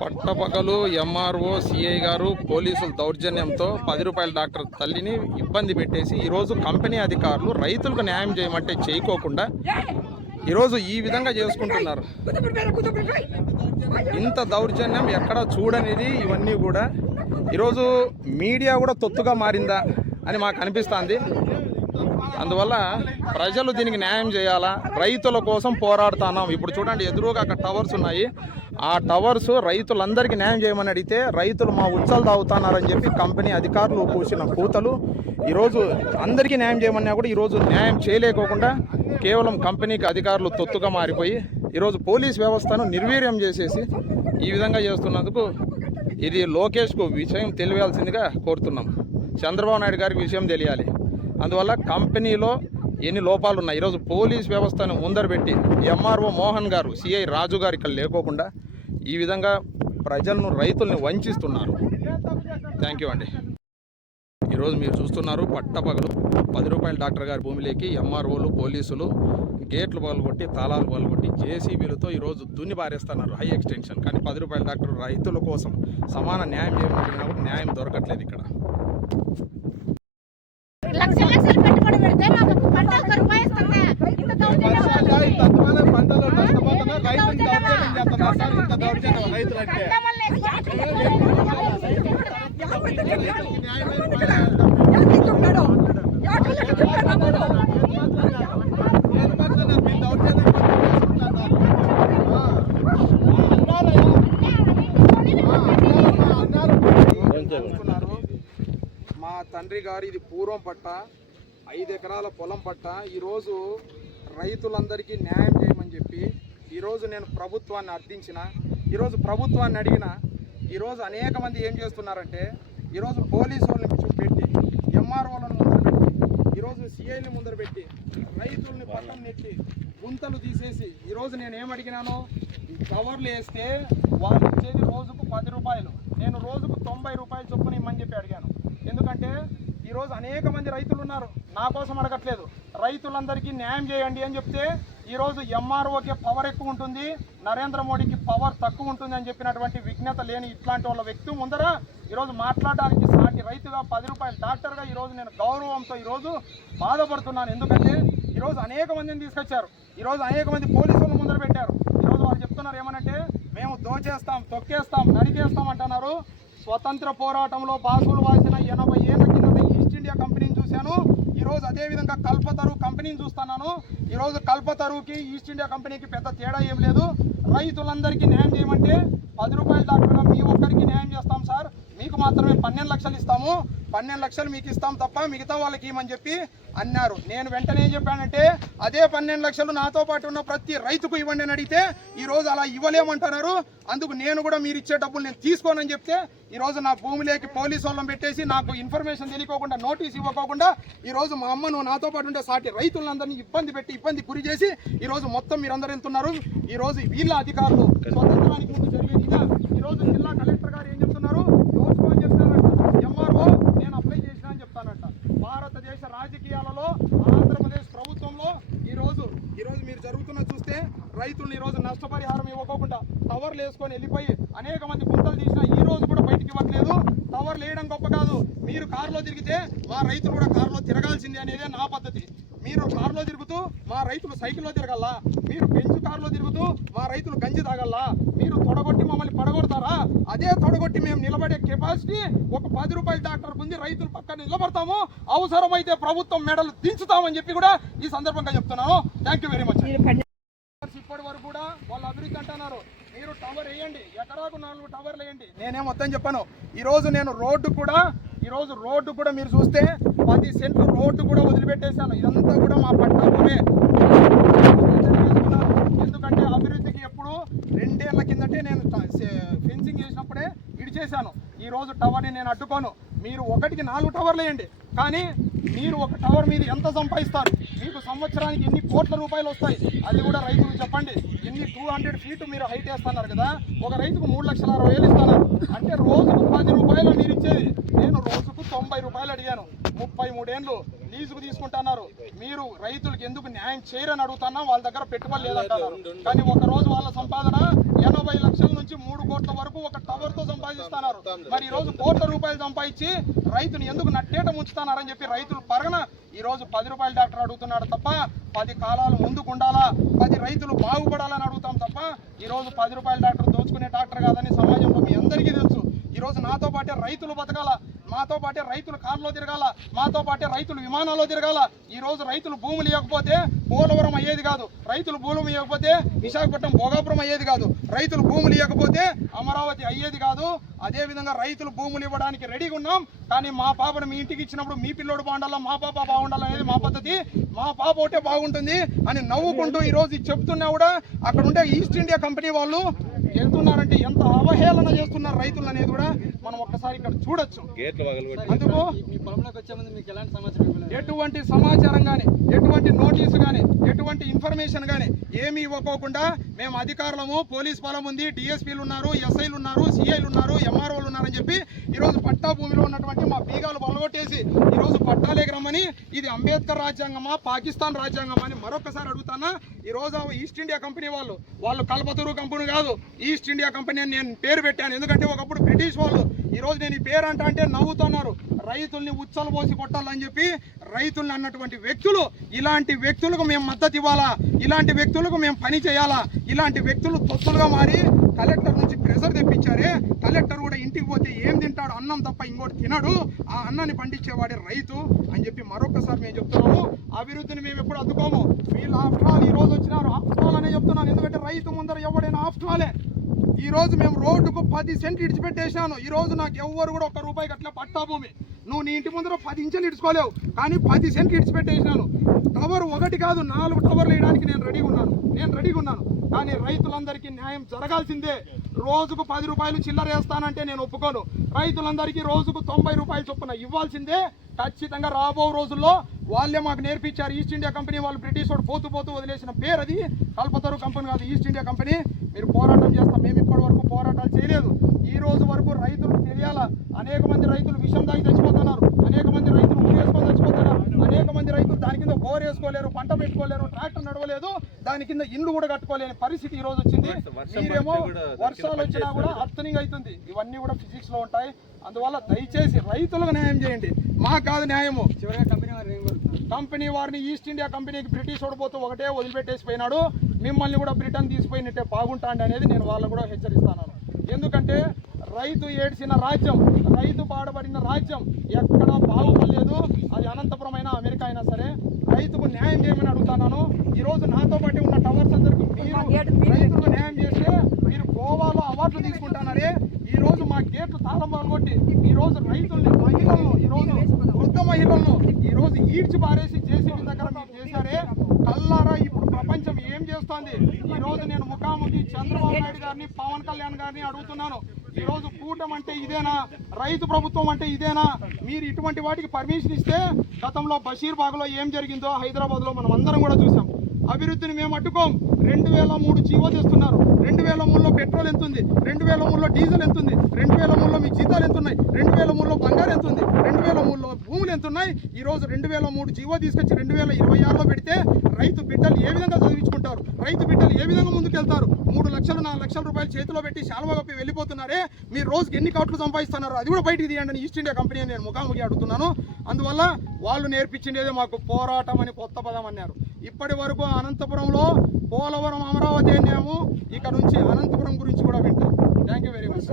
పట్టపగలు MRO CI గారు పోలీసుల దౌర్జన్యంతో 10 రూపాయల డాక్టర్ తల్లిని ఇబ్బంది పెట్టేసి ఈరోజు కంపెనీ అధికారులు రైతులకు న్యాయం చేయమంటే చేయకోకుండా ఈరోజు ఈ విధంగా చేసుకుంటున్నారు. ఇంత దౌర్జన్యం ఎక్కడా చూడనిది ఇవన్నీ కూడా. ఈరోజు మీడియా కూడా తొత్తుగా మారిందా అని మాకు అనిపిస్తుంది. అందువల్ల ప్రజలు దీనికి న్యాయం చేయాలా, రైతుల కోసం పోరాడుతున్నాం. ఇప్పుడు చూడండి, ఎదురుగా అక్కడ టవర్స్ ఉన్నాయి. ఆ టవర్స్ రైతులందరికీ న్యాయం చేయమని అడిగితే రైతులు మా ఉచ్చలు తాగుతున్నారని చెప్పి కంపెనీ అధికారులు కూర్చున్న కూతలు. ఈరోజు అందరికీ న్యాయం చేయమన్నా కూడా ఈరోజు న్యాయం చేయలేకోకుండా కేవలం కంపెనీకి అధికారులు తొత్తుగా మారిపోయి ఈరోజు పోలీస్ వ్యవస్థను నిర్వీర్యం చేసేసి ఈ విధంగా చేస్తున్నందుకు ఇది లోకేష్కు విషయం తెలియాల్సిందిగా కోరుతున్నాం. చంద్రబాబు నాయుడు గారికి విషయం తెలియాలి. అందువల్ల కంపెనీలో ఎన్ని లోపాలు ఉన్నాయి. ఈరోజు పోలీస్ వ్యవస్థను ముందరబెట్టి ఎంఆర్ఓ మోహన్ గారు, సిఐ రాజు గారు ఇక్కడ లేకోకుండా ఈ విధంగా ప్రజలను, రైతుల్ని వంచిస్తున్నారు. థ్యాంక్ యూ అండి. ఈరోజు మీరు చూస్తున్నారు, పట్టపగలు 10 రూపాయల డాక్టర్ గారి భూమిలోకి ఎంఆర్ఓలు, పోలీసులు గేట్లు పగలగొట్టి, తాళాలు పగలగొట్టి జేసీబీలతో ఈరోజు దున్ని పారేస్తున్నారు హై ఎక్స్టెన్షన్. కానీ 10 రూపాయల డాక్టర్ రైతుల కోసం సమాన న్యాయం చేయమని కూడా న్యాయం దొరకట్లేదు ఇక్కడ. లక్షలు పెట్టుబడి పెడితే మాకు పంటలకు రూపాయి ఇస్తుంది. పంటలు నష్టపోతున్నా రైతులు దౌర్జన్యం చేస్తున్నారు సార్. ఇంత దౌర్జన్యం రైతులంటే మా తండ్రి గారి ఇది పూర్వం పట్ట, 5 ఎకరాల పొలం పట్ట. ఈరోజు రైతులందరికీ న్యాయం చేయమని చెప్పి ఈరోజు నేను ప్రభుత్వాన్ని అర్థించిన, ఈరోజు ప్రభుత్వాన్ని అడిగిన. ఈరోజు అనేక మంది ఏం చేస్తున్నారంటే ఈరోజు పోలీసు వాళ్ళని పెట్టి, ఎంఆర్ఓలను ముందర పెట్టి, ఈరోజు సిఐని ముందర పెట్టి రైతుల్ని పట్టం నెట్టి గుంతలు తీసేసి ఈరోజు నేను ఏమడిగినాను, కవర్లు వేస్తే వాళ్ళు ఇచ్చేది రోజుకు 10 రూపాయలు, నేను రోజుకు 90 రూపాయలు చొప్పున ఇమ్మని చెప్పి అడిగాను. ఎందుకంటే ఈరోజు అనేక మంది రైతులు ఉన్నారు, నా కోసం అడగట్లేదు, రైతులందరికీ న్యాయం చేయండి అని చెప్తే ఈరోజు ఎంఆర్ఓకి పవర్ ఎక్కువ ఉంటుంది, నరేంద్ర మోడీకి పవర్ తక్కువ ఉంటుంది అని చెప్పినటువంటి విజ్ఞత లేని ఇట్లాంటి వాళ్ళ వ్యక్తి ముందర ఈరోజు మాట్లాడడానికి సాటి రైతుగా 10 రూపాయల డాక్టర్గా ఈరోజు నేను గౌరవంతో ఈరోజు బాధపడుతున్నాను. ఎందుకంటే ఈరోజు అనేక మందిని తీసుకొచ్చారు, ఈరోజు అనేక మంది పోలీసులను ముందర పెట్టారు. ఈరోజు వాళ్ళు చెప్తున్నారు ఏమనంటే మేము దోచేస్తాం, తొక్కేస్తాం, నరికేస్తాం అంటున్నారు. స్వతంత్ర పోరాటంలో బాసులు వాసిన 80 ఏళ్ల కిందట ఈస్ట్ ఇండియా కంపెనీని చూశాను. ఈరోజు అదేవిధంగా కల్పతరు కంపెనీని చూస్తున్నాను. ఈరోజు కల్పతరుకి ఈస్ట్ ఇండియా కంపెనీకి పెద్ద తేడా ఏం లేదు. రైతులందరికీ న్యాయం చేయమంటే 10 రూపాయల డాక్టర్గా మీ ఒక్కరికి న్యాయం చేస్తాం సార్, మీకు మాత్రమే 12 లక్షలు ఇస్తాము, 12 లక్షలు మీకు ఇస్తాం తప్ప మిగతా వాళ్ళకి ఇవ్వమని చెప్పి అన్నారు. నేను వెంటనే ఏం చెప్పానంటే అదే 12 లక్షలు నాతో పాటు ఉన్న ప్రతి రైతుకు ఇవ్వండి అని అడిగితే ఈరోజు అలా ఇవ్వలేమంటున్నారు. అందుకు నేను కూడా మీరు ఇచ్చే డబ్బులు నేను తీసుకోనని చెప్తే ఈరోజు నా భూమిలోకి పోలీసు వాళ్ళని పెట్టేసి నాకు ఇన్ఫర్మేషన్ తెలియకోకుండా, నోటీస్ ఇవ్వకోకుండా ఈరోజు మా అమ్మను నాతో పాటు ఉండే సాటి రైతులందరినీ ఇబ్బంది గురి చేసి ఈరోజు మొత్తం మీరందరూ వెళ్తున్నారు. ఈరోజు వీళ్ళ అధికారులు స్వతంత్రానికి ముందు జరిగేదిగా ఈరోజు జిల్లా కలెక్టర్ గారు ఏం చెప్తున్నారు, దోచుకోని చెప్తారంట. ఎంఆర్ఓ నేను అప్లై చేసినా అని చెప్తానంట. భారతదేశ రాజకీయాలలో, ఆంధ్రప్రదేశ్ ప్రభుత్వంలో ఈరోజు మీరు జరుగుతున్న చూస్తే రైతులను ఈరోజు నష్టపరిహారం ఇవ్వకోకుండా టవర్లు వేసుకొని వెళ్ళిపోయి అనేక మంది గుంతలు తీసినా ఈ రోజు కూడా బయటికి ఇవ్వట్లేదు. టవర్లు వేయడం గొప్ప కాదు, మీరు కారులో తిరిగితే మా రైతులు కూడా కారులో తిరగాల్సిందే అనేదే నా పద్ధతి. మీరు కారులో తిరుగుతూ మా రైతులు సైకిల్లో తిరగల్లా, మీరు బెంచ్ కారులో తిరుగుతూ మా రైతులు గంజి తాగల్లా, మీరు తొడగొట్టి మమ్మల్ని పడగొడతారా? అదే తొడగొట్టి మేము నిలబడే కెపాసిటీ ఒక 10 రూపాయల డాక్టర్ ఉంది, రైతులు పక్కన నిలబడతాము, అవసరమైతే ప్రభుత్వం మెడలు దించుతామని చెప్పి కూడా ఈ సందర్భంగా చెప్తున్నాను. Thank you very much. ఇప్పటి వరకు కూడా వాళ్ళు అభివృద్ధి అంటున్నారు, మీరు టవర్ వేయండి, ఎకరాకు 4 టవర్లు వేయండి, నేనేం వద్దని చెప్పాను. ఈరోజు నేను రోడ్డు కూడా మీరు చూస్తే 10 సెంట్లు రోడ్డు కూడా వదిలిపెట్టేశాను. ఇదంతా కూడా మా పట్టాలనే. ఎందుకంటే అభివృద్ధికి ఎప్పుడు 2 ఏళ్ల కిందటే నేను ఫెన్సింగ్ చేసినప్పుడే విడిచేశాను. ఈరోజు టవర్ని నేను అడ్డుకోను. మీరు 1కి 4 టవర్లు వేయండి, కానీ మీరు ఒక టవర్ మీద ఎంత సంపాదిస్తారు, మీకు సంవత్సరానికి ఎన్ని కోట్ల రూపాయలు వస్తాయి, అది కూడా రైతులకు చెప్పండి. ఎన్ని 200 ఫీట్ మీరు హైట్ వేస్తున్నారు కదా, ఒక రైతుకు 3,60,000 ఇస్తున్నారు అంటే రోజుకు 10 రూపాయలు మీరు ఇచ్చేది. నేను రోజుకు 90 రూపాయలు అడిగాను. 33 ఏళ్ళు లీజుకు తీసుకుంటున్నారు. మీరు రైతులకు ఎందుకు న్యాయం చేయరని అడుగుతున్నా, వాళ్ళ దగ్గర పెట్టుబడి లేదంటున్నారు. కానీ ఒక రోజు వాళ్ళ సంపాదన 80 ఒక టవర్ తో సంపాదిస్తున్నారు. మరి ఈ రోజు కోట్ల రూపాయలు సంపాదించి రైతుని ఎందుకు నట్టేట ముంచుతున్నారని చెప్పి రైతులు పరగన ఈ రోజు 10 రూపాయల డాక్టర్ అడుగుతున్నాడు తప్ప 10 కాలాలు ముందుకు ఉండాలా, 10 రైతులు బాగుపడాలని అడుగుతాం తప్ప ఈ రోజు 10 రూపాయల డాక్టర్ దోచుకునే డాక్టర్ కాదని సమాజంలో మీ అందరికీ తెలుసు. ఈ రోజు నాతో పాటే రైతులు బతకాల, మాతో పాటే రైతులు కార్లో తిరగాల, మాతో పాటే రైతులు విమానాల్లో తిరగాల. ఈ రోజు రైతులు భూములు ఇవ్వకపోతే పోలవరం అయ్యేది కాదు, రైతులు భూములు ఇవ్వకపోతే విశాఖపట్నం భోగాపురం అయ్యేది కాదు, రైతులు భూములు ఇవ్వకపోతే అమరావతి అయ్యేది కాదు. అదే విధంగా రైతులు భూములు ఇవ్వడానికి రెడీగా ఉన్నాం. కానీ మా పాపను మీ ఇంటికి ఇచ్చినప్పుడు మీ పిల్లోడు బాగుండాలా, మా పాప బాగుండాలనేది మా పద్ధతి. మా పాప ఒకటే బాగుంటుంది అని నవ్వుకుంటూ ఈ రోజు చెప్తున్నా కూడా అక్కడ ఉండే ఈస్ట్ ఇండియా కంపెనీ వాళ్ళు వెళ్తున్నారంటే ఎంత అవహేళన చేస్తున్నారు రైతులు అనేది కూడా మనం ఒక్కసారి ఇక్కడ చూడొచ్చు. అందుకు ఎటువంటి సమాచారం కానీ, ఎటువంటి నోటీసు కానీ, ఎటువంటి ఇన్ఫర్మేషన్ కానీ ఏమీ ఇవ్వకోకుండా మేము అధికారులము, పోలీస్ బలం ఉంది, డిఎస్పీలు ఉన్నారు, ఎస్ఐలు ఉన్నారు, సిఐలు ఉన్నారు, ఎంఆర్ఓలు ఉన్నారని చెప్పి ఈరోజు పట్టా భూమిలో ఉన్నటువంటి మా బీగాలు బలగొట్టేసి ఈరోజు పట్టాలేకి రమ్మని ఇది అంబేద్కర్ రాజ్యాంగమా, పాకిస్తాన్ రాజ్యాంగమా అని మరొకసారి అడుగుతానా. ఈరోజు ఈస్ట్ ఇండియా కంపెనీ వాళ్ళు కల్పతరు కంపెనీ కాదు, ఈస్ట్ ఇండియా కంపెనీ అని నేను పేరు పెట్టాను. ఎందుకంటే ఒకప్పుడు బ్రిటిష్ వాళ్ళు, ఈరోజు నేను ఈ పేరు అంటే నవ్వుతున్నారు. రైతుల్ని ఉచ్చలు పోసి కొట్టాలని చెప్పి రైతుల్ని అన్నటువంటి వ్యక్తులు, ఇలాంటి వ్యక్తులకు మేము మద్దతు ఇవ్వాలా, ఇలాంటి వ్యక్తులకు మేము పని చేయాలా. ఇలాంటి వ్యక్తులు తొత్తులుగా మారి కలెక్టర్ నుంచి ప్రెషర్ తెప్పించారే. కలెక్టర్ కూడా ఇంటికి పోతే ఏం తింటాడు, అన్నం తప్ప ఇంకోటి తినడు, ఆ అన్నాన్ని పండించేవాడే రైతు అని చెప్పి మరొకసారి మేము చెప్తున్నాము. అభివృద్ధిని మేము ఎప్పుడు అద్దుకోము. వీళ్ళు ఆఫ్టర్ ఆల్ ఈ రోజు వచ్చినారు, ఆఫ్టర్ ఆల్ అనే చెప్తున్నాను. ఎందుకంటే రైతు ముందర ఎవడైనా ఆఫ్టర్ ఆలే. ఈ రోజు మేము రోడ్డుకు 10 సెంట్లు ఇడిచిపెట్టేసినాను. ఈ రోజు నాకు ఎవ్వరు కూడా ₹1 అట్లా పట్టా భూమి. నువ్వు నీ ఇంటి ముందర 10 ఇంచులు ఇడుచుకోలేవు, కానీ 10 సెంట్లు ఇడిచిపెట్టేసినాను. టవర్ ఒకటి కాదు, 4 టవర్లు వేయడానికి నేను రెడీగా ఉన్నాను. కానీ రైతులందరికీ న్యాయం జరగాల్సిందే. రోజుకు ₹10 చిల్లర వేస్తానంటే నేను ఒప్పుకోను. రైతులందరికీ రోజుకు ₹90 చొప్పున ఇవ్వాల్సిందే. ఖచ్చితంగా రాబో రోజుల్లో వాళ్ళే మాకు నేర్పించారు. ఈస్ట్ ఇండియా కంపెనీ వాళ్ళు బ్రిటిష్ వాడు పోతూ వదిలేసిన పేరు అది. కల్పతరు కంపెనీ కాదు, ఈస్ట్ ఇండియా కంపెనీ. మీరు పోరాటం చేస్తాం, మేము ఇప్పటి వరకు పోరాటాలు చేయలేదు. ఈ రోజు వరకు రైతులకు తెలియాలా. అనేక మంది రైతులు విషం దాగి చచ్చిపోతున్నారు, అనేక మంది రైతులు ఊరేసుకొని చచ్చిపోతున్నారు, అనేక మంది రైతులు దాని కింద బోర్ వేసుకోలేరు, పంట పెట్టుకోలేరు, ట్రాక్టర్ నడవలేదు, దాని కింద ఇల్లు కూడా కట్టుకోలేని పరిస్థితి ఈ రోజు వచ్చింది. మీరేమో వర్షాలు వచ్చినా కూడా అర్థనింగ్ అవుతుంది. ఇవన్నీ కూడా ఫిజిక్స్ లో ఉంటాయి. అందువల్ల దయచేసి రైతులకు న్యాయం చేయండి, మాకు కాదు న్యాయము. కంపెనీ వారిని ఈస్ట్ ఇండియా కంపెనీకి బ్రిటిష్ ఓడిపోతూ ఒకటే వదిలిపెట్టేసిపోయినాడు. మిమ్మల్ని కూడా బ్రిటన్ తీసిపోయినట్టే బాగుంటాండి అనేది నేను వాళ్ళని కూడా హెచ్చరిస్తాను. ఎందుకంటే రైతు ఏడ్చిన రాజ్యం, రైతు బాధపడిన రాజ్యం ఎక్కడా బాగుపడలేదు. అది అనంతపురం అయినా అమెరికా అయినా సరే రైతుకు న్యాయం చేయమని అడుగుతున్నాను. ఈరోజు నాతో పాటు ఉన్న టవర్స్ అందరికీ రైతులకు న్యాయం చేస్తే మీరు గోవాలో అవార్డులు తీసుకుంటున్నారే. ఈ రోజు మా గేట్లు తాళం పాల్గొట్టి ఈ రోజు రైతుల్ని, మహిళలను, ఈ రోజు వృద్ధ మహిళలను ఈ రోజు ఈడ్చి పారేసి జేసీబీ దగ్గర మీరు చేశారే. కల్లారా ఇప్పుడు ప్రపంచం ఏం చేస్తోంది. ఈ రోజు నేను ముఖాముఖి చంద్రబాబు నాయుడు గారిని, పవన్ కళ్యాణ్ గారిని అడుగుతున్నాను. ఈ రోజు కూటమి అంటే ఇదేనా, రైతు ప్రభుత్వం అంటే ఇదేనా? మీరు ఇటువంటి వాటికి పర్మిషన్ ఇస్తే గతంలో బషీర్బాగ్లో ఏం జరిగిందో హైదరాబాద్లో మనం అందరం కూడా చూసాం. అభివృద్ధిని మేము అడ్డుకోం. 2003 జీవో తెస్తున్నారు. 2003లో పెట్రోల్ ఎంత ఉంది, 2003లో డీజిల్ ఎంత ఉంది, 2003లో మీ జీతాలు ఎంత ఉన్నాయి, 2003లో బంగారు ఎంత ఉంది, 2003లో భూములు ఎంత ఉన్నాయి. ఈ రోజు 2003 జీవో తీసుకొచ్చి 2026లో పెడితే రైతు బిడ్డలు ఏ విధంగా చదివించుకుంటారు, రైతు బిడ్డలు ఏ విధంగా ముందుకెళ్తారు? 3 లక్షలు 4 లక్షల రూపాయలు చేతిలో పెట్టి శాలువా కప్పి వెళ్ళిపోతున్నారే. మీరు రోజుకి ఎన్ని కోట్లు సంపాదిస్తున్నారు, అది కూడా బయటికి తీయండి అని ఈస్ట్ ఇండియా కంపెనీ నేను ముఖాముఖి అడుగుతున్నాను. అందువల్ల వాళ్ళు నేర్పించిండేదే మాకు పోరాటం అని కొత్త పదం అన్నారు. ఇప్పటి వరకు అనంతపురంలో పోలవరం, అమరావతి అన్నాము. ఇక నుంచి అనంతపురం గురించి కూడా వింటాం. Thank you very much.